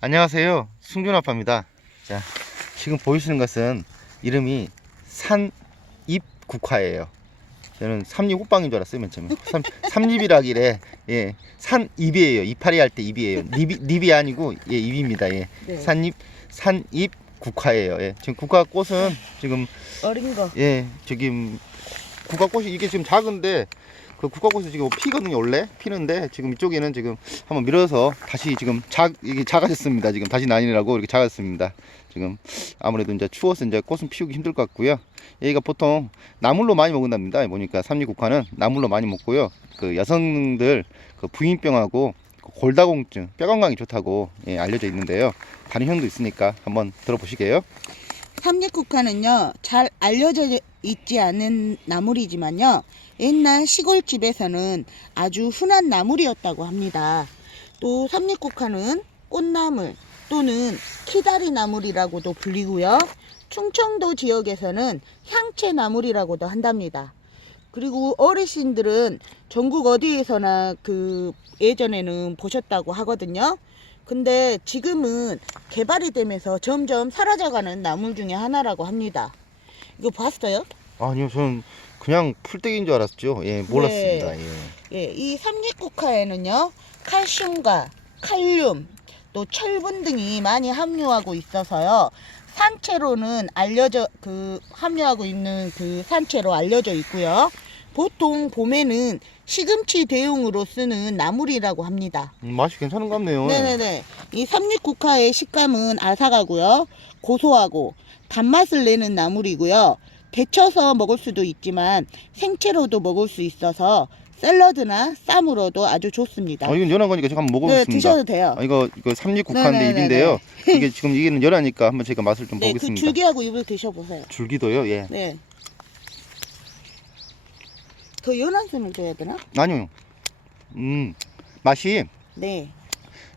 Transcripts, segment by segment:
안녕하세요. 승준아빠입니다. 자, 지금 보이시는 것은 이름이 산입국화예요. 저는 삼립 호빵인 줄 알았어요, 맨 처음에. 삼, 삼립이라길래, 예, 산입이에요. 이파리 할때 입이에요. 립이, 립이 아니고, 예, 입입니다. 예. 네. 산입, 산입 국화예요. 예. 지금 국화 꽃은 지금, 어린 거. 예, 저기, 음, 국화 꽃이 이게 지금 작은데, 그 국화꽃이 지금 피거든요, 원래. 피는데, 지금 이쪽에는 지금 한번 밀어서 다시 지금 작, 이게 작아졌습니다. 지금 다시 나뉘라고 이렇게 작았습니다. 지금 아무래도 이제 추워서 이제 꽃은 피우기 힘들 것 같고요. 얘가 보통 나물로 많이 먹는답니다. 보니까 삼립 국화는 나물로 많이 먹고요. 그 여성들 그 부인병하고 그 골다공증, 뼈 건강이 좋다고 예, 알려져 있는데요. 다른 효능도 있으니까 한번 들어보시게요. 삼립국화는요, 잘 알려져 있지 않은 나물이지만요, 옛날 시골집에서는 아주 흔한 나물이었다고 합니다. 또 삼립국화는 꽃나물 또는 키다리 나물이라고도 불리고요. 충청도 지역에서는 향채 나물이라고도 한답니다. 그리고 어르신들은 전국 어디에서나 그 예전에는 보셨다고 하거든요. 근데 지금은 개발이 되면서 점점 사라져가는 나물 중에 하나라고 합니다. 이거 봤어요? 아니요, 저는 그냥 풀떼기인 줄 알았죠. 예, 몰랐습니다. 예. 예, 이 삼립국화에는요, 칼슘과 칼륨, 또 철분 등이 많이 함유하고 있어서요. 산채로는 알려져 그 함유하고 있는 그 산채로 알려져 있고요. 보통 봄에는 시금치 대용으로 쓰는 나물이라고 합니다. 음, 맛이 괜찮은 것 같네요. 네네네. 이 삼립국화의 식감은 아삭하고요. 고소하고 단맛을 내는 나물이고요. 데쳐서 먹을 수도 있지만 생채로도 먹을 수 있어서 샐러드나 쌈으로도 아주 좋습니다. 아, 이건 연한 거니까 제가 한번 네, 먹어보겠습니다. 드셔도 돼요. 아, 이거 이거 삼립국화인데 네네네네. 입인데요. 이게 지금 이게는 열하니까 한번 제가 맛을 좀 네, 그 보겠습니다. 줄기하고 잎을 드셔보세요. 줄기도요. 예. 네. 더 연한 순을 줘야 되나? 아니요. 음 맛이 네.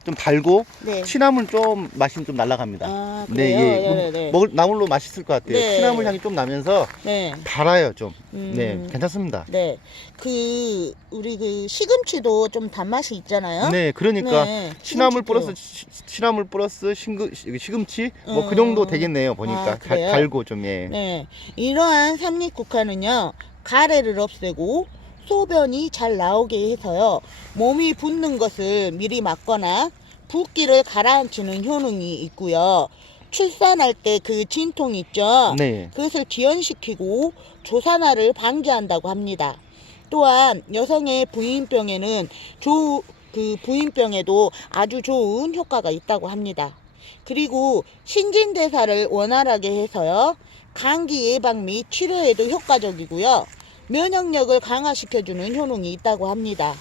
좀 달고 네. 시나물 좀 맛이 좀 날라갑니다. 아, 네, 그래요? 예. 네, 네. 먹을 나물로 맛있을 것 같아요. 네. 시나물 향이 좀 나면서 네. 달아요 좀. 음. 네, 괜찮습니다. 네. 그 우리 그 시금치도 좀 단맛이 있잖아요. 네, 그러니까 네, 시나물. 플러스 시, 시나물 플러스 싱그, 시- 시금치 뭐그 음. 정도 되겠네요. 보니까 아, 달- 그래요? 달고 좀 예. 네. 이러한 삼립국화는요, 가래를 없애고 소변이 잘 나오게 해서요, 몸이 붓는 것을 미리 막거나 붓기를 가라앉히는 효능이 있고요. 출산할 때 그 진통 있죠? 네. 그것을 지연시키고 조산화를 방지한다고 합니다. 또한 여성의 부인병에는 조, 그 부인병에도 아주 좋은 효과가 있다고 합니다. 그리고 신진대사를 원활하게 해서요. 감기 예방 및 치료에도 효과적이고요. 면역력을 강화시켜주는 효능이 있다고 합니다.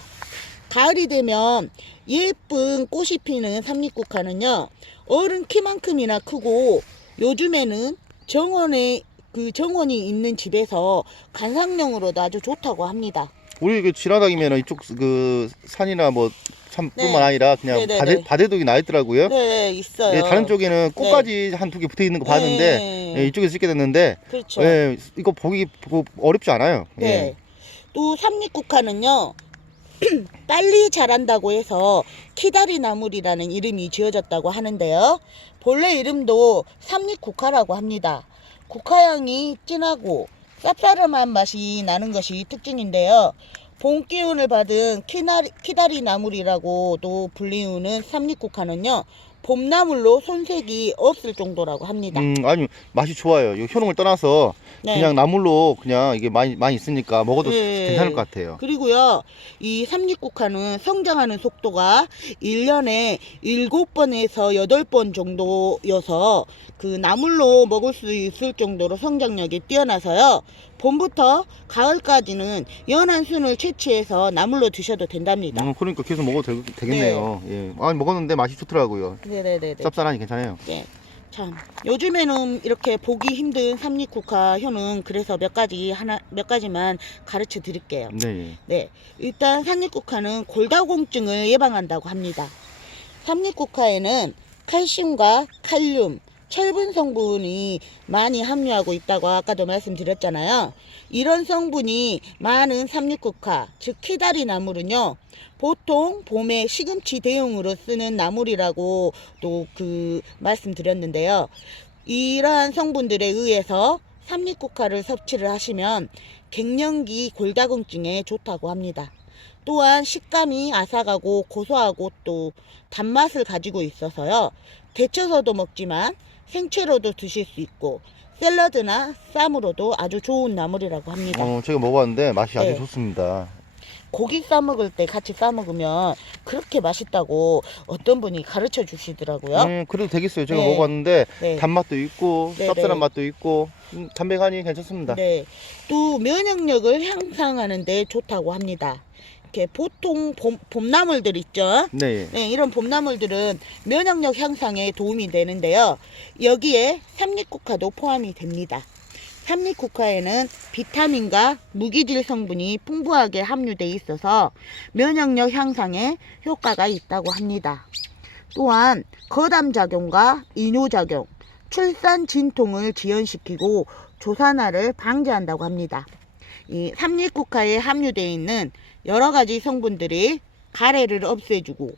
가을이 되면 예쁜 꽃이 피는 삼립국화는요. 어른 키만큼이나 크고 요즘에는 정원에 그 정원이 있는 집에서 관상용으로도 아주 좋다고 합니다. 우리 그 지나다니면 이쪽 그 산이나 뭐 산뿐만 네. 아니라 그냥 네네네. 바대 바대독이 나 있더라고요. 네, 있어요. 예, 다른 쪽에는 꽃까지 한 두 개 붙어 있는 거 봤는데 네. 예, 이쪽에서 찍게 됐는데 그렇죠. 예, 이거 보기 보고 어렵지 않아요. 예. 네. 또 삼립국화는요. 빨리 자란다고 해서 키다리 나물이라는 이름이 지어졌다고 하는데요. 본래 이름도 삼립국화라고 합니다. 국화향이 진하고 쌉싸름한 맛이 나는 것이 특징인데요. 봄 기운을 받은 키나리, 키다리 나물이라고도 불리우는 삼립국화는요. 봄나물로 손색이 없을 정도라고 합니다. 음, 아니 맛이 좋아요. 이 효능을 떠나서 네. 그냥 나물로 그냥 이게 많이 많이 있으니까 먹어도 네. 괜찮을 것 같아요. 그리고요, 이 삼립국화는 성장하는 속도가 1년에 7번에서 8번 정도여서 그 나물로 먹을 수 있을 정도로 성장력이 뛰어나서요. 봄부터 가을까지는 연한 순을 채취해서 나물로 드셔도 된답니다. 음, 그러니까 계속 먹어도 되, 겠네요 예. 아니 먹었는데 맛이 좋더라고요. 네네네네. 쌉쌀하니 괜찮아요. 네. 참 요즘에는 이렇게 보기 힘든 삼립국화 효능 그래서 몇 가지 하나 몇 가지만 가르쳐 드릴게요. 네. 예. 네, 일단 삼립국화는 골다공증을 예방한다고 합니다. 삼립국화에는 칼슘과 칼륨, 철분 성분이 많이 함유하고 있다고 아까도 말씀드렸잖아요. 이런 성분이 많은 삼육국화, 즉 키다리 나물은요. 보통 봄에 시금치 대용으로 쓰는 나물이라고 또 그 말씀드렸는데요. 이러한 성분들에 의해서 삼립국화를 섭취를 하시면 갱년기 골다공증에 좋다고 합니다. 또한 식감이 아삭하고 고소하고 또 단맛을 가지고 있어서요. 데쳐서도 먹지만 생채로도 드실 수 있고 샐러드나 쌈으로도 아주 좋은 나물이라고 합니다. 어, 제가 먹어봤는데 맛이 아주 네. 좋습니다. 고기 싸 먹을 때 같이 싸 먹으면 그렇게 맛있다고 어떤 분이 가르쳐 주시더라고요. 음, 그래도 되겠어요. 제가 네. 먹어봤는데 네. 단맛도 있고 네, 쌉쌀한 네. 맛도 있고 음, 담백하니 괜찮습니다. 네. 또 면역력을 향상하는 데 좋다고 합니다. 이렇게 보통 봄, 봄나물들 있죠? 네. 네, 이런 봄나물들은 면역력 향상에 도움이 되는데요. 여기에 삼립국화도 포함이 됩니다. 삼립국화에는 비타민과 무기질 성분이 풍부하게 함유되어 있어서 면역력 향상에 효과가 있다고 합니다. 또한 거담작용과 이뇨작용, 출산 진통을 지연시키고 조산화를 방지한다고 합니다. 이 삼립국화에 함유되어 있는 여러 가지 성분들이 가래를 없애주고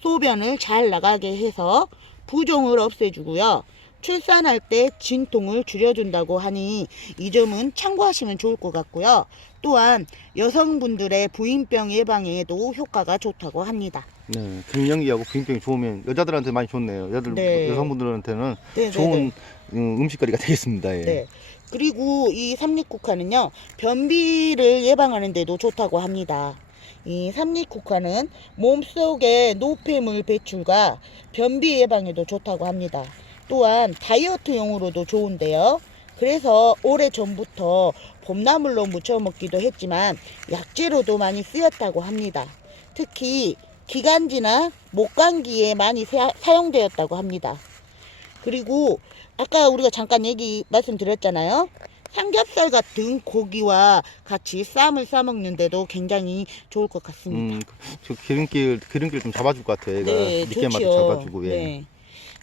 소변을 잘 나가게 해서 부종을 없애주고요. 출산할 때 진통을 줄여준다고 하니 이 점은 참고하시면 좋을 것 같고요. 또한 여성분들의 부인병 예방에도 효과가 좋다고 합니다. 네. 갱년기하고 부인병이 좋으면 여자들한테 많이 좋네요. 여자들 네. 여성분들한테는 네, 네, 좋은 네. 음, 음식거리가 되겠습니다. 예. 네. 그리고 이 삼립국화는요, 변비를 예방하는 데도 좋다고 합니다. 이 삼립국화는 몸속의 노폐물 배출과 변비 예방에도 좋다고 합니다. 또한 다이어트용으로도 좋은데요. 그래서 오래 전부터 봄나물로 무쳐 먹기도 했지만 약재로도 많이 쓰였다고 합니다. 특히 기관지나 목감기에 많이 사- 사용되었다고 합니다. 그리고 아까 우리가 잠깐 얘기 말씀드렸잖아요. 삼겹살 같은 고기와 같이 쌈을 싸 먹는데도 굉장히 좋을 것 같습니다. 음, 저 기름길 기름길 좀 잡아줄 것 같아요. 얘가 네, 느끼한 맛도 좋지요. 잡아주고 예. 네.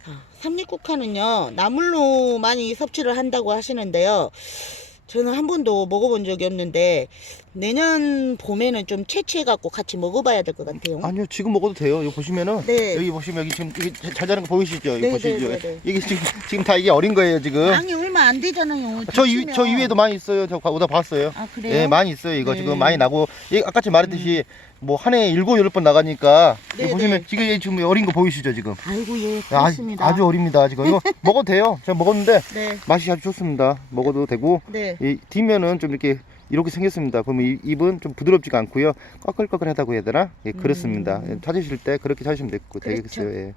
아, 삼립국화는요 나물로 많이 섭취를 한다고 하시는데요. 저는 한 번도 먹어본 적이 없는데 내년 봄에는 좀 채취해갖고 같이 먹어봐야 될 것 같아요. 아니요 지금 먹어도 돼요. 여기 보시면은 네. 여기 보시면 여기 지금 이게 잘 자라는 거 보이시죠? 여기 네, 보시죠? 네, 네, 네. 이게 지금 지금 다 이게 어린 거예요 지금. 아니 얼마 안 되잖아요. 저, 이. 저 이외에도 많이 있어요. 저 오다 봤어요. 아 그래요? 예, 많이 있어요. 이거 네. 음. 지금 많이 나고, 예, 아까처럼 말했듯이 뭐 한 해에 일곱 여덟 번 나가니까 네, 여기 보시면 네. 지금 이 지금 어린 거 보이시죠 지금? 아이고 예 아, 그렇습니다. 아주 어립니다 지금. 이거 먹어도 돼요. 제가 먹었는데 네, 맛이 아주 좋습니다. 먹어도 되고 네. 이 뒷면은 좀 이렇게 이렇게 생겼습니다. 그러면 이 입은 좀 부드럽지가 않고요. 꺼끌꺼끌하다고 해야 되나? 예, 그렇습니다. 음. 예, 찾으실 때 그렇게 찾으시면 되고 그렇죠. 되겠어요. 예.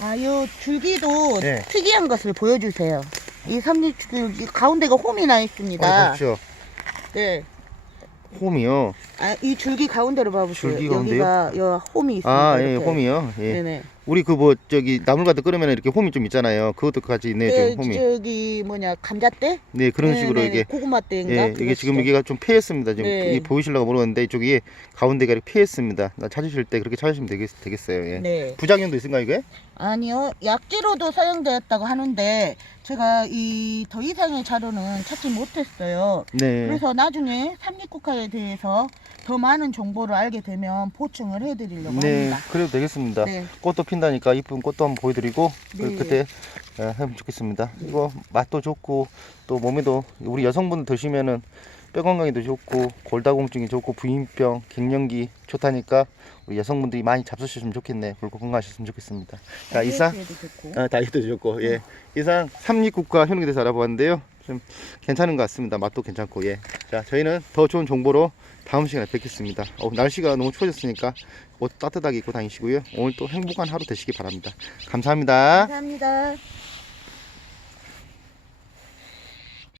아, 요 줄기도 네. 특이한 것을 보여주세요. 이 삼립 줄기 가운데가 홈이 나 있습니다. 아, 그렇죠. 네. 홈이요. 아, 이 줄기 가운데로 봐보세요. 줄기 가운데요? 여기가 요 홈이 있습니다. 아, 예, 이렇게. 홈이요. 예. 네네. 우리 그 뭐 저기 나물 같은 거 끓으면 이렇게 홈이 좀 있잖아요. 그것도 같이 있네요. 네, 지금 홈이. 저기 뭐냐 감자떼? 네, 그런 네, 식으로 네, 이게 네. 고구마 떼인가? 예, 이게 지금. 여기가 좀 패했습니다. 지금 네. 이게 보이실라고 모르겠는데 이쪽이 가운데가 이렇게 패했습니다. 나 찾으실 때 그렇게 찾으시면 되겠, 되겠어요. 예. 네. 부작용도 있은가 이게? 아니요, 약재로도 사용되었다고 하는데 제가 이 더 이상의 자료는 찾지 못했어요. 네. 그래서 나중에 삼립국화에 대해서 더 많은 정보를 알게 되면 보충을 해드리려고 네, 합니다. 그래도 되겠습니다. 네. 꽃도 핀 다니까 이쁜 꽃도 한번 보여드리고 그, 네. 그때 예, 하면 좋겠습니다. 이거 맛도 좋고 또 몸에도 우리 여성분들 드시면은 뼈 건강에도 좋고 골다공증이 좋고 부인병, 갱년기 좋다니까 우리 여성분들이 많이 잡수셨으면 좋겠네. 그리고 건강하셨으면 좋겠습니다. 자 이상 좋고. 아, 다이어트도 좋고 예 이상 삼립국과 효능에 대해서 알아보았는데요. 좀 괜찮은 것 같습니다. 맛도 괜찮고 예. 자 저희는 더 좋은 정보로 다음 시간에 뵙겠습니다. 어, 날씨가 너무 추워졌으니까 옷 따뜻하게 입고 다니시고요. 오늘 또 행복한 하루 되시기 바랍니다. 감사합니다. 감사합니다.